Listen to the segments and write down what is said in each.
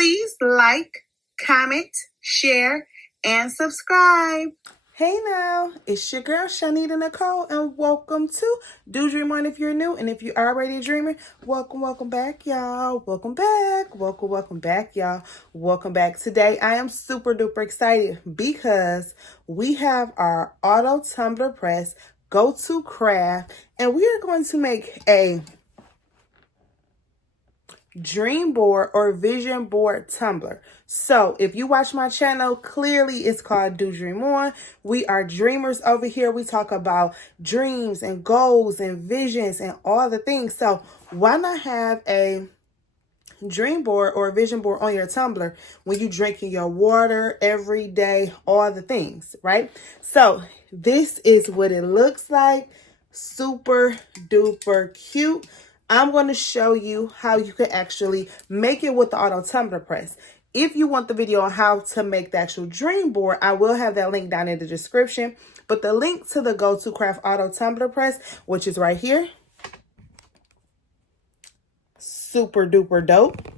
Please like, comment, share, and subscribe. Hey now, it's your girl ChonitaNicole, and welcome to Do Dream On if you're new, and if you're already a dreamer, welcome back, y'all. Welcome back, y'all. Welcome back. Today, I am super duper excited because we have our Auto Tumbler Press Go2CRAFT, and we are going to make a dream board or vision board tumbler. So if you watch my channel, clearly it's called Do Dream On. We are dreamers over here. We talk about dreams and goals and visions and all the things. So why not have a dream board or a vision board on your tumbler when you drinking your water every day, all the things, right? So this is what it looks like. Super duper cute. I'm going to show you how you can actually make it with the Auto Tumbler Press. If you want the video on how to make the actual dream board, I will have that link down in the description. But the link to the Go2CRAFT Auto Tumbler Press, which is right here, super duper dope,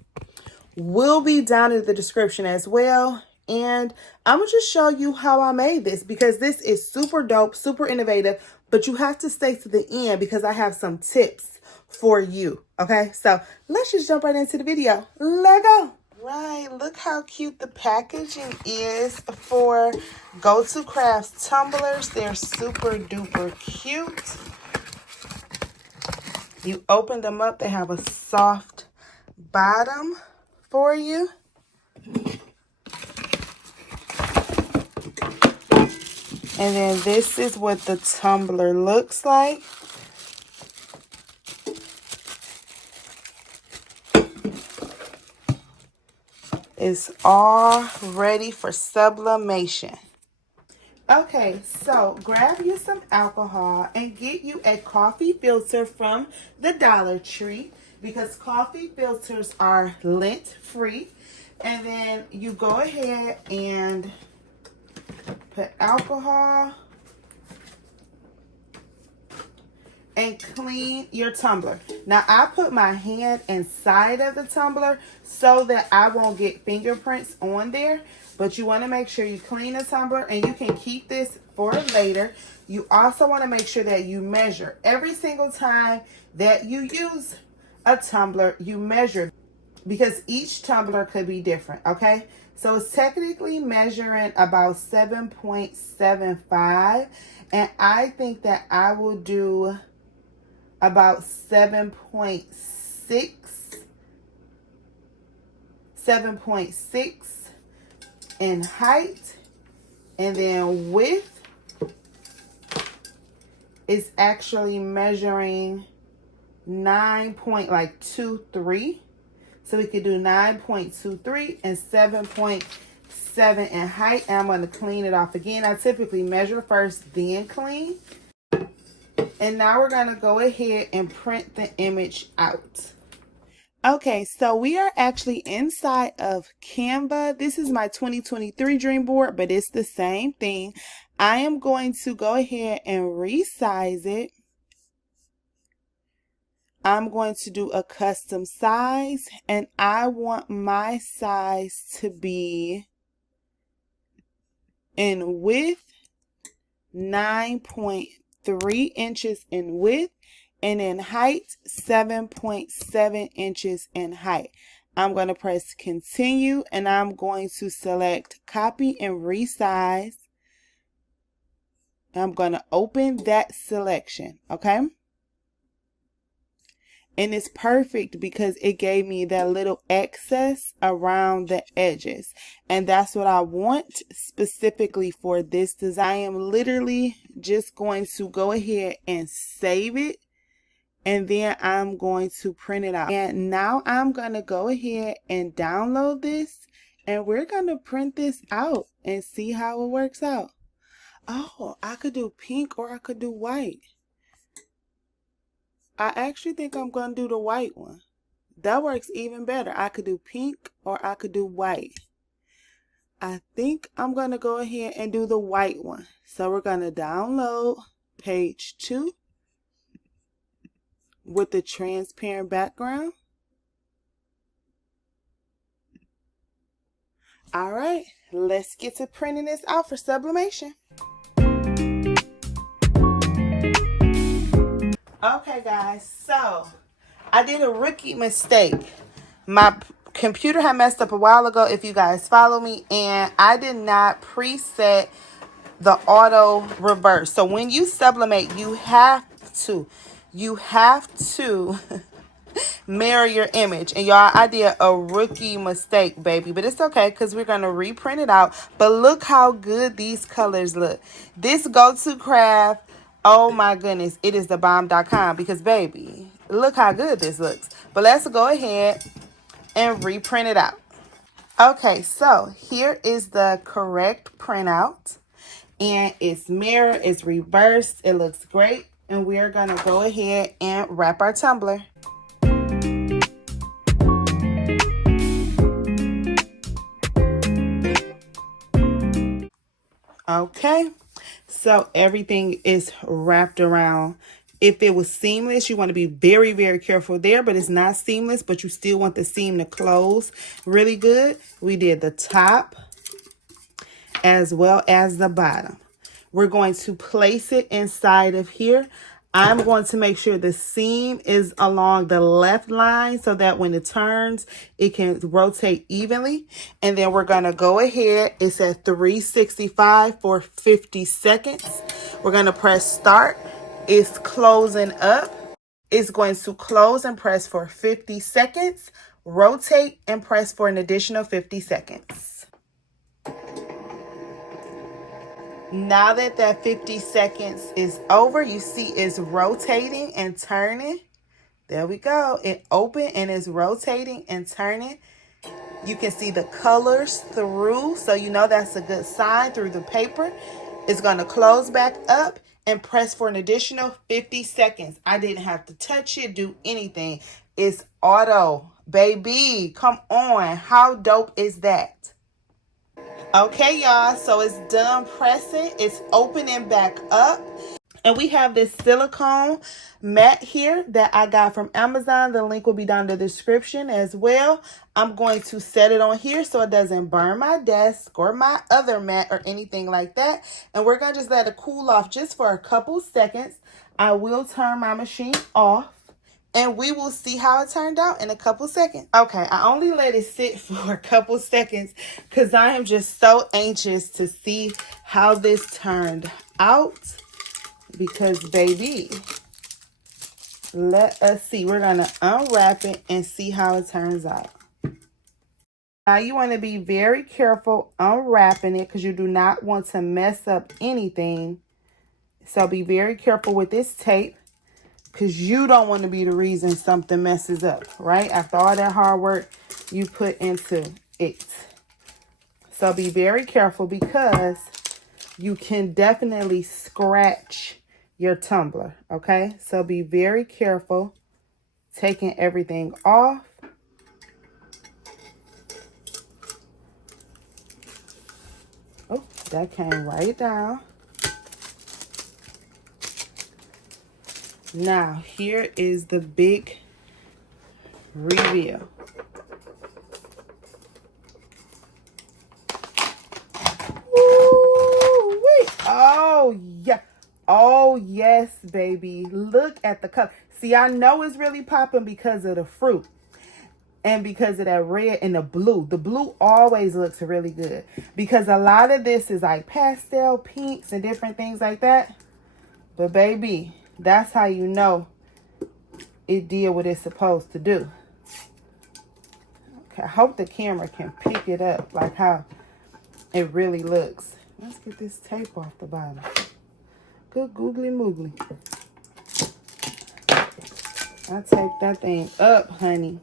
will be down in the description as well. And I'm going to just show you how I made this because this is super dope, super innovative, but you have to stay to the end because I have some tips for you. Okay, so let's just jump right into the video. Let's go. Right, look how cute the packaging is for Go2CRAFT tumblers. They're super duper cute. You open them up, they have a soft bottom for you. And then this is what the tumbler looks like. It's all ready for sublimation. Okay, so grab you some alcohol and get you a coffee filter from the Dollar Tree because coffee filters are lint free. And then you go ahead and put alcohol and clean your tumbler. Now, I put my hand inside of the tumbler so that I won't get fingerprints on there. But you want to make sure you clean the tumbler, and you can keep this for later. You also want to make sure that you measure. Every single time that you use a tumbler, you measure because each tumbler could be different, okay? So it's technically measuring about 7.75, and I think that I will do about 7.6 in height, and then width is actually measuring 9.23. So we could do 9.23 and 7.7 in height. And I'm going to clean it off again. I typically measure first, then clean. And now we're going to go ahead and print the image out. Okay, so we are actually inside of Canva. This is my 2023 dream board, but it's the same thing. I am going to go ahead and resize it. I'm going to do a custom size, and I want my size to be in width 9.3 inches in width, and in height 7.7 inches in height. I'm going to press continue, and I'm going to select copy and resize. I'm going to open that selection, okay? And it's perfect because it gave me that little excess around the edges. And that's what I want specifically for this design. I am literally just going to go ahead and save it. And then I'm going to print it out. And now I'm going to go ahead and download this. And we're going to print this out and see how it works out. Oh, I could do pink or I could do white. I actually think I'm going to do the white one. That works even better. I could do pink or I could do white. I think I'm going to go ahead and do the white one. So we're going to download page 2 with the transparent background. All right, let's get to printing this out for sublimation. Okay, guys, so I did a rookie mistake. My computer had messed up a while ago, if you guys follow me, and I did not preset the auto reverse. So when you sublimate, you have to mirror your image. And y'all, I did a rookie mistake, baby, but it's okay because we're going to reprint it out. But look how good these colors look. This GO2CRAFT, oh my goodness, it is the bomb.com because, baby, look how good this looks. But let's go ahead and reprint it out. Okay, so here is the correct printout. And it's mirror, it's reversed, it looks great. And we are going to go ahead and wrap our tumbler. Okay, so everything is wrapped around. If it was seamless, you want to be very, very careful there, but it's not seamless, but you still want the seam to close really good. We did the top as well as the bottom. We're going to place it inside of here. I'm going to make sure the seam is along the left line so that when it turns, it can rotate evenly. And then we're going to go ahead. It's at 365 for 50 seconds. We're going to press start. It's closing up. It's going to close and press for 50 seconds. Rotate and press for an additional 50 seconds. Now that 50 seconds is over, you see it's rotating and turning. There we go. It opened and it's rotating and turning. You can see the colors through, so you know that's a good sign through the paper. It's going to close back up and press for an additional 50 seconds. I didn't have to touch it, do anything. It's auto, baby. Come on. How dope is that? Okay, y'all, so it's done pressing. It's opening back up. And we have this silicone mat here that I got from Amazon. The link will be down in the description as well. I'm going to set it on here so it doesn't burn my desk or my other mat or anything like that. And we're going to just let it cool off just for a couple seconds. I will turn my machine off. And we will see how it turned out in a couple seconds. Okay, I only let it sit for a couple seconds because I am just so anxious to see how this turned out. Because, baby, let us see. We're going to unwrap it and see how it turns out. Now, you want to be very careful unwrapping it because you do not want to mess up anything. So be very careful with this tape. Because you don't want to be the reason something messes up, right? After all that hard work you put into it. So be very careful because you can definitely scratch your tumbler, okay? So be very careful taking everything off. Oh, that came right down. Now, here is the big reveal. Woo-wee. Oh, yeah. Oh, yes, baby. Look at the color. See, I know it's really popping because of the fruit and because of that red and the blue. The blue always looks really good because a lot of this is like pastel pinks and different things like that. But, baby, that's how you know it did what it's supposed to do. Okay, I hope the camera can pick it up like how it really looks. Let's get this tape off the bottom. Good googly moogly. I taped that thing up, honey.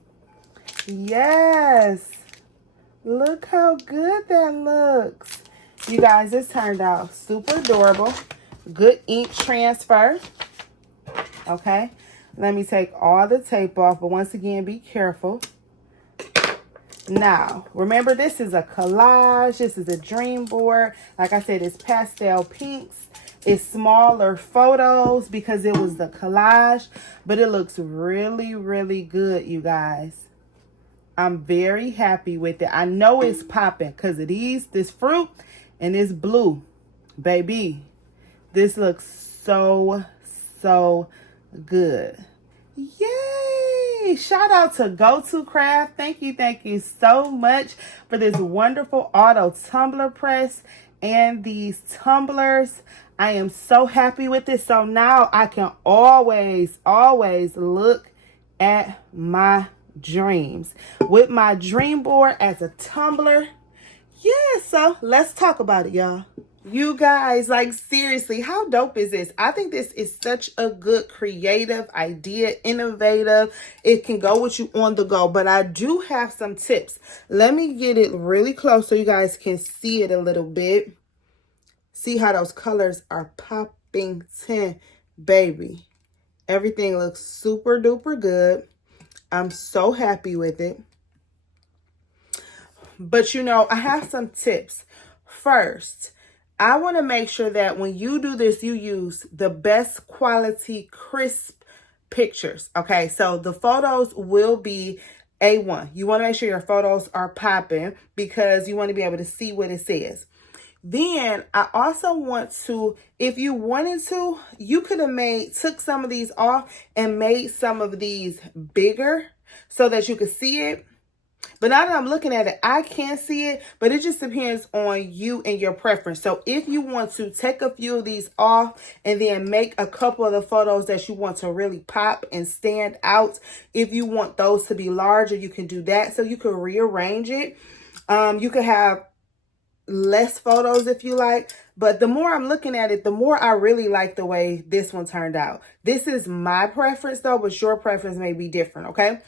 Yes. Look how good that looks. You guys, this turned out super adorable. Good ink transfer. Okay, let me take all the tape off, but once again, be careful. Now, remember, this is a collage. This is a dream board. Like I said, it's pastel pinks. It's smaller photos because it was the collage, but it looks really, really good, you guys. I'm very happy with it. I know it's popping because of this fruit and this blue. Baby, this looks so, so good. Yay! Shout out to GO2CRAFT. Thank you so much for this wonderful auto tumbler press and these tumblers. I am so happy with this. So now I can always look at my dreams with my dream board as a tumbler. Yeah, so let's talk about it, y'all. You guys, like, seriously, how dope is this? I think this is such a good creative idea, innovative. It can go with you on the go, but I do have some tips. Let me get it really close so you guys can see it a little bit. See how those colors are popping 10, baby. Everything looks super duper good. I'm so happy with it. But you know, I have some tips. First, I want to make sure that when you do this, you use the best quality, crisp pictures. Okay, so the photos will be A1. You want to make sure your photos are popping because you want to be able to see what it says. Then I also want to, if you wanted to, you could have took some of these off and made some of these bigger so that you could see it. But now that I'm looking at it, I can see it, but it just depends on you and your preference. So if you want to take a few of these off and then make a couple of the photos that you want to really pop and stand out, if you want those to be larger, you can do that. So you can rearrange it. You could have less photos if you like, but the more I'm looking at it, the more I really like the way this one turned out. This is my preference though, but your preference may be different, okay?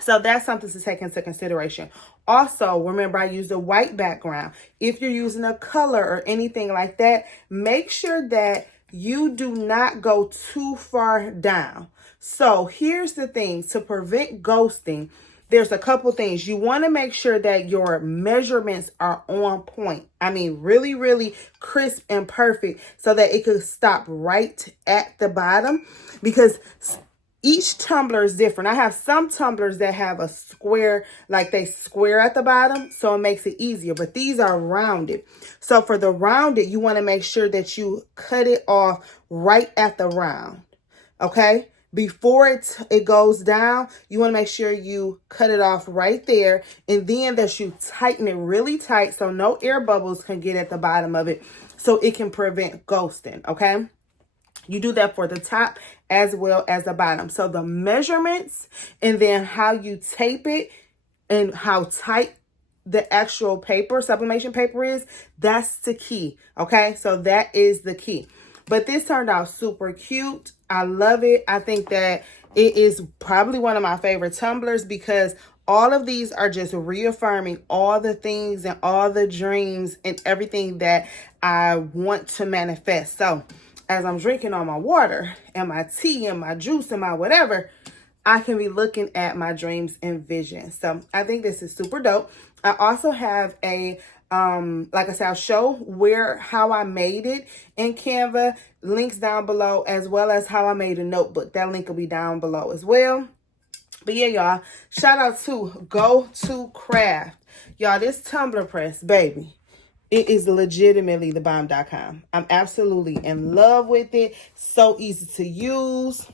So that's something to take into consideration. Also, remember I used a white background. If you're using a color or anything like that, make sure that you do not go too far down. So here's the thing, to prevent ghosting, there's a couple things. You want to make sure that your measurements are on point. I mean, really, really crisp and perfect so that it could stop right at the bottom, because each tumbler is different. I have some tumblers that have a square, like they square at the bottom, so it makes it easier. But these are rounded. So for the rounded, you want to make sure that you cut it off right at the round, okay? Before it goes down, you want to make sure you cut it off right there. And then that you tighten it really tight so no air bubbles can get at the bottom of it, so it can prevent ghosting, okay? You do that for the top as well as the bottom. So the measurements and then how you tape it and how tight the actual paper, sublimation paper is, that's the key. Okay, so that is the key. But this turned out super cute. I love it. I think that it is probably one of my favorite tumblers because all of these are just reaffirming all the things and all the dreams and everything that I want to manifest. So as I'm drinking all my water and my tea and my juice and my whatever, I can be looking at my dreams and visions. So I think this is super dope. I also have a, like I said, I'll show how I made it in Canva, links down below, as well as how I made a notebook. That link will be down below as well. But yeah, y'all, shout out to GO2CRAFT. Y'all, this tumbler press, baby, it is legitimately thebomb.com. I'm absolutely in love with it. So easy to use.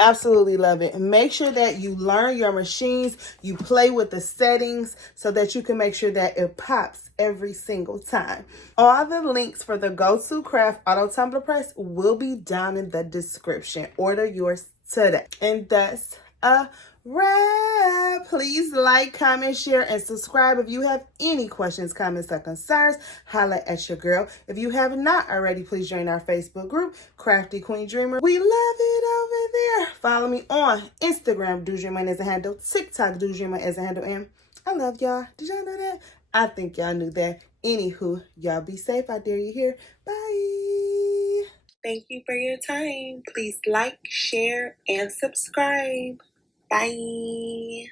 Absolutely love it. Make sure that you learn your machines. You play with the settings so that you can make sure that it pops every single time. All the links for the GO2CRAFT Auto Tumbler Press will be down in the description. Order yours today. And that's a wrap. Please like, comment, share, and subscribe. If you have any questions, comments, or concerns, holla at your girl. If you have not already, please join our Facebook group, Crafty Queen Dreamer. We love it over there. Follow me on Instagram, DoDreamer as a handle, TikTok, DoDreamer as a handle, and I love y'all. Did y'all know that? I think y'all knew that. Anywho, y'all be safe out there. You hear? Bye. Thank you for your time. Please like, share, and subscribe. Bye.